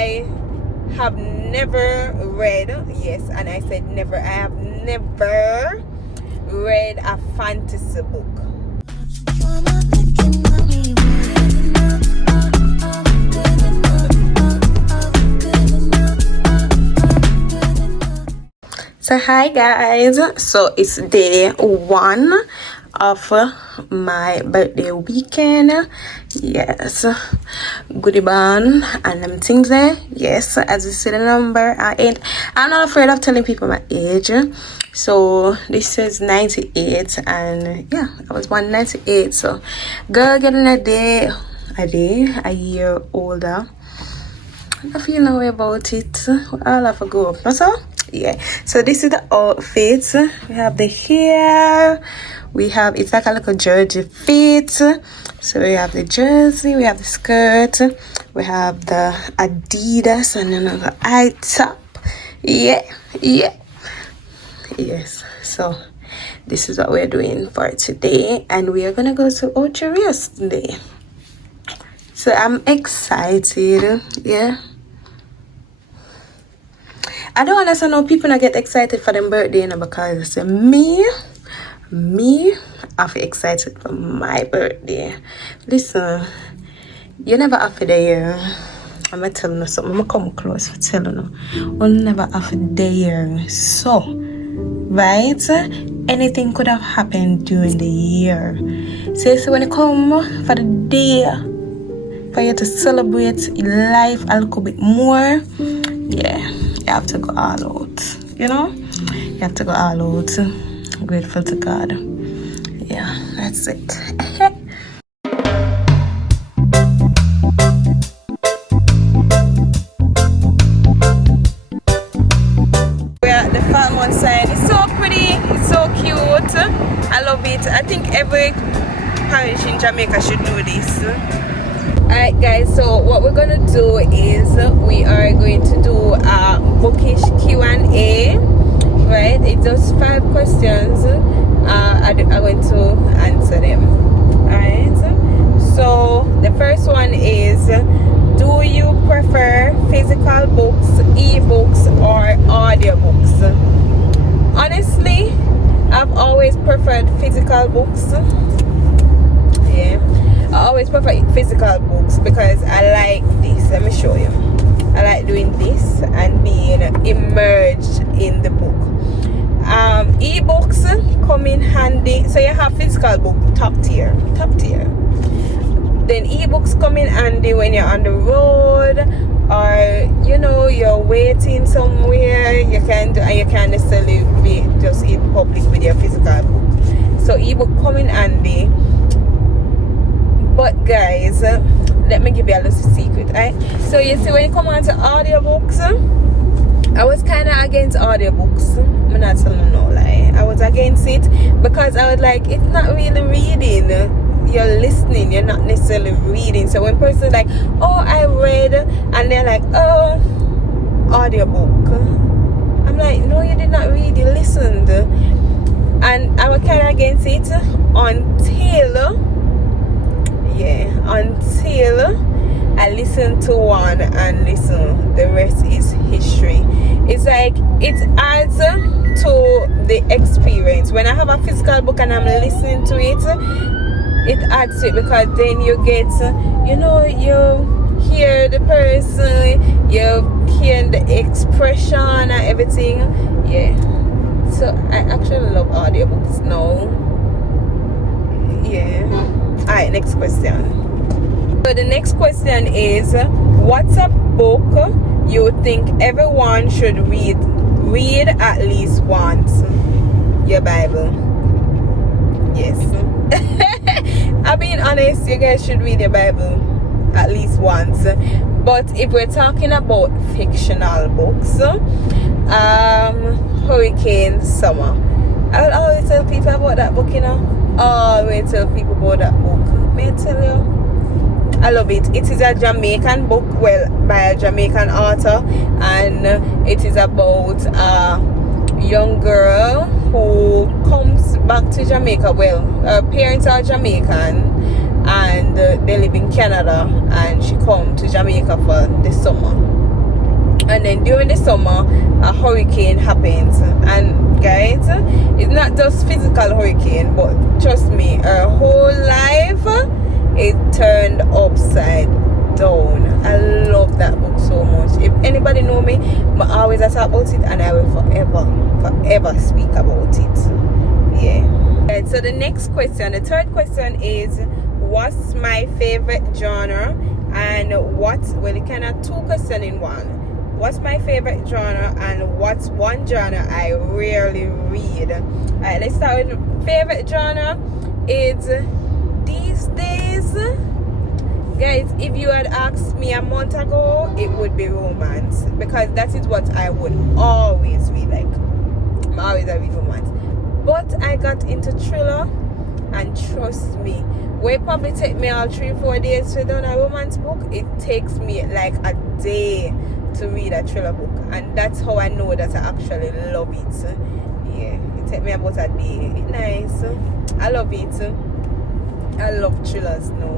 I have never read, yes, and I said never, I have never read a fantasy book. So hi guys, so it's day 1 of my birthday weekend. Yes, goodie band and them things there. Yes, as you see the number, I'm not afraid of telling people my age. So this is 98, and yeah, I was born 98. So girl getting a year older. I feel no way about it. I'll have to go up. That's all. Yeah, so this is the outfit. We have the hair, it's like a little jersey fit. So we have the jersey, we have the skirt, we have the adidas, and then the eye top. Yes, so this is what we're doing for today, and we are gonna go to Ocherios today. So I'm excited. Yeah, I don't understand how people not get excited for them birthday, because me, I feel excited for my birthday. Listen, you never have to there. I'm gonna tell you something. I'm gonna come close for telling you. We'll never have to there. So, right? Anything could have happened during the year. So when you come for the day, for you to celebrate life a little bit more, yeah, you have to go all out. You know? You have to go all out. I'm grateful to God. Yeah, that's it. We're at the Falmouth side. It's so pretty, it's so cute. I love it. I think every parish in Jamaica should do this. Alright guys, so what we're gonna do is we are going to do a Bookish Q&A, right? It's just 5 questions. I'm going to answer them. Alright, so the first one is, do you prefer physical books, e-books, or audiobooks? Honestly, I've always preferred physical books. Yeah, I always prefer physical books because I like this. Let me show you. I like doing this and being immersed in the book. E-books come in handy. So you have physical book, top tier. Then e-books come in handy when you're on the road, or you're waiting somewhere. You can't necessarily be just in public with your physical book. So e-book come in handy. But guys, let me give you a little secret, right? So you see, when you come on to audiobooks, I was kind of against audiobooks. I'm not telling you no lie. I was against it because I was like, it's not really reading. You're listening. You're not necessarily reading. So when person like, oh, I read, and they're like, oh, audiobook. I'm like, no, you did not read. You listened. And I was kind of against it until I listened to one, and listen, the rest is history. It's like it adds to the experience. When I have a physical book and I'm listening to it, it adds to it, because then you get, you hear the person, you hear the expression and everything. Yeah. So I actually love audiobooks now. Yeah. Alright, next question. So the next question is, what's a book you think everyone should read at least once? Your Bible. Yes. I'm being honest, you guys should read your Bible at least once. But if we're talking about fictional books, Hurricane Summer. I will always tell people about that book, Always tell people about that book. May I tell you? I love it. It is a Jamaican book, by a Jamaican author, and it is about a young girl who comes back to Jamaica. Well, her parents are Jamaican and they live in Canada, and she come to Jamaica for the summer. and then during the summer a hurricane happens, and guys, it's not just physical hurricane, but trust me, her whole life is turned upside down. I love that book so much. If anybody know me, I always talk about it, and I will forever speak about it. Yeah. Right, so the next question, the third question is, what's my favorite genre? And well, it kind of two questions in one. What's my favorite genre, and what's one genre I rarely read? Alright, let's start with favorite genre. Is these days, guys, if you had asked me a month ago, it would be romance, because that is what I would always read. Like, I'm always a read romance. But I got into thriller, and trust me, where it probably take me all 3-4 days to read a romance book, it takes me like a day to read a thriller book, and that's how I know that I actually love it. Yeah, it take me about a day. It's nice. I love it. I love thrillers now.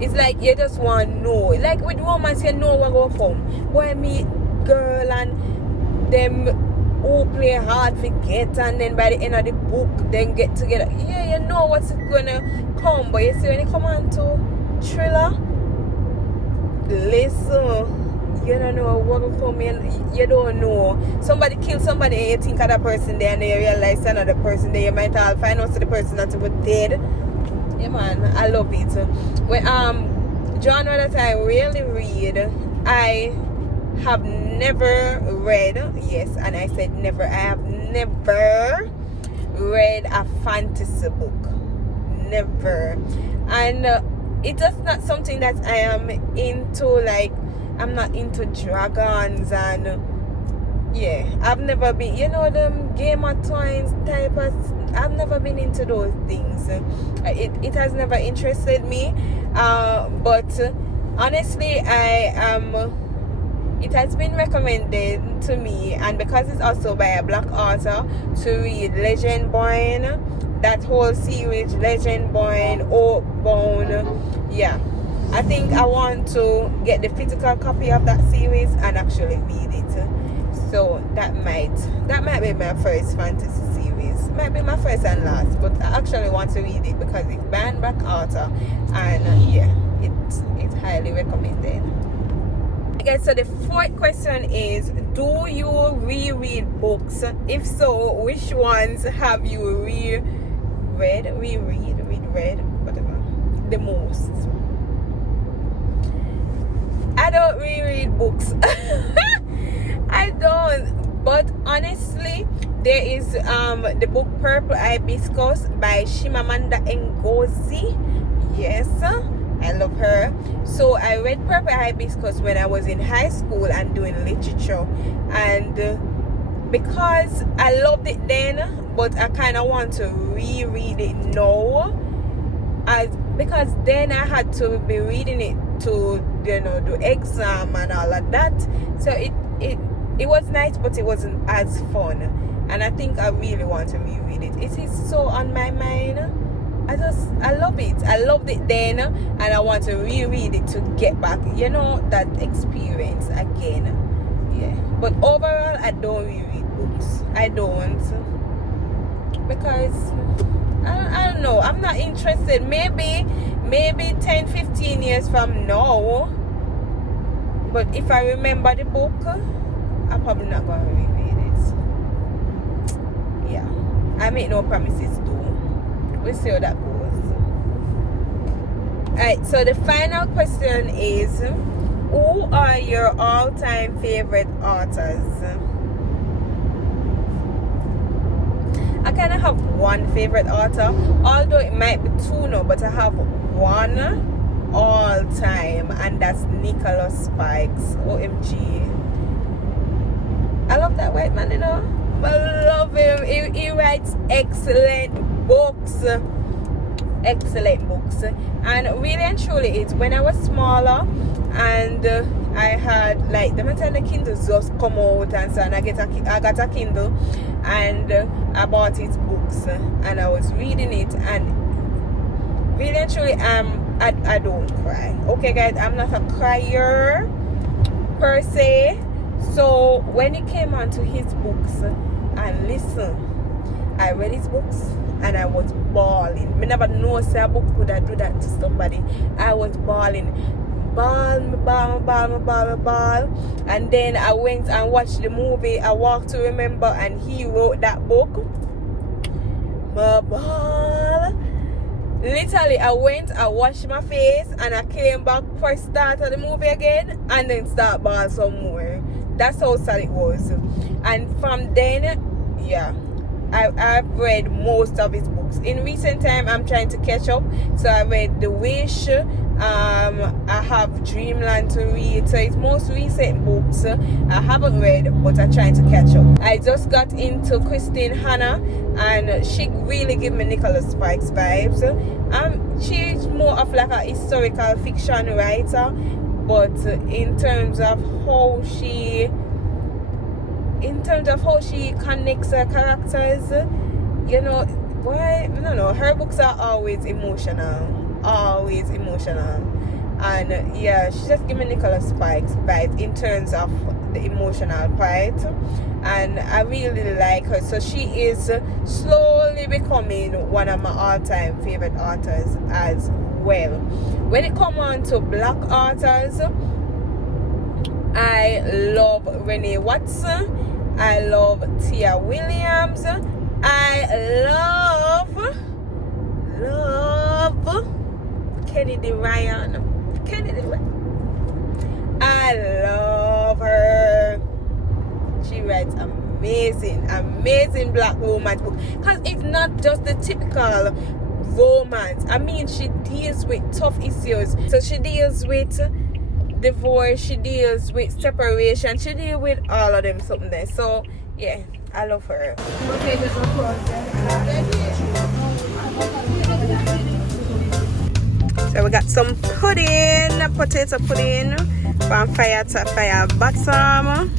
It's like you just want to know. Like with romance, you know where go from. Where meet girl and them who play hard to get, and then by the end of the book, then get together. Yeah, you know what's gonna come, but you see when you come on to thriller, listen, you don't know what will come in. You don't know. Somebody kill somebody and you think of that person there, and then you realize another person there. You might all find out to the person that was dead. Yeah, man, I love it. Well, genre that I really read, I have never read, yes, and I said never, I have never read a fantasy book. Never. And it's just not something that I am into. Like, I'm not into dragons, and yeah, I've never been, you know, them Game of Thrones type of, I've never been into those things. It has never interested me, but honestly, it has been recommended to me, and because it's also by a black author, to read Legend Born, that whole series, Legend Born, Oakbound. Yeah, I think I want to get the physical copy of that series and actually read it. So that might be my first fantasy series. Might be my first and last, but I actually want to read it because it's by a black author, and yeah, it's highly recommended. Okay, so the fourth question is, do you reread books? If so, which ones have you reread, whatever, the most? I don't reread books. I don't. But honestly, there is the book Purple Hibiscus by Chimamanda Ngozi. Yes, I love her. So I read Purple Hibiscus when I was in high school and doing literature, and because I loved it then, but I kind of want to reread it now, because then I had to be reading it to, you know, do exam and all of that. So it was nice, but it wasn't as fun, and I think I really want to reread it. It is so on my mind. I love it. I loved it then, and I want to reread it to get back, you know, that experience again. Yeah. But overall, I don't reread books. I don't, because I don't know. I'm not interested. Maybe 10-15 years from now. But if I remember the book, I'm probably not going to reread it. Yeah. I make no promises though. We'll see how that goes. Alright, so the final question is, who are your all-time favorite authors? I kind of have one favorite author, although it might be two now, but I have one all-time, and that's Nicholas Sparks. OMG. I love that white man, you know. I love him. He writes excellent books, and really and truly, it's when I was smaller and I had, like, the time the Kindles just come out and so, and I got a Kindle, and I bought his books and I was reading it, and really and truly, I don't cry. Okay guys, I'm not a crier per se, So when it came on to his books, and listen, I read his books and I was bawling. I never know say a book could have do that to somebody. I was bawling. Ball. And then I went and watched the movie A Walk to Remember, and he wrote that book. My ball. Literally, I went, I washed my face, and I came back for start of the movie again, and then start ball some more. That's how sad it was. And from then, yeah, I've read most of his books. In recent time, I'm trying to catch up. So I read The Wish. I have Dreamland to read. So his most recent books I haven't read, but I'm trying to catch up. I just got into Christine Hanna, and she really gave me Nicholas Sparks vibes. She's more of like a historical fiction writer, but in terms of how she connects her characters, you know, why, I don't know, her books are always emotional, and yeah, she just give me Nicholas Sparks vibes in terms of the emotional part, and I really like her. So she is slowly becoming one of my all-time favorite authors as well. When it comes on to black authors, I love Renee Watson, I love Tia Williams, I love Kennedy Ryan. I love her. She writes amazing black romance book, because it's not just the typical romance. I mean, she deals with tough issues. So she deals with divorce, she deals with separation, she deals with all of them something there. So yeah, I love her. So we got some pudding, potato pudding from fire to fire bottom.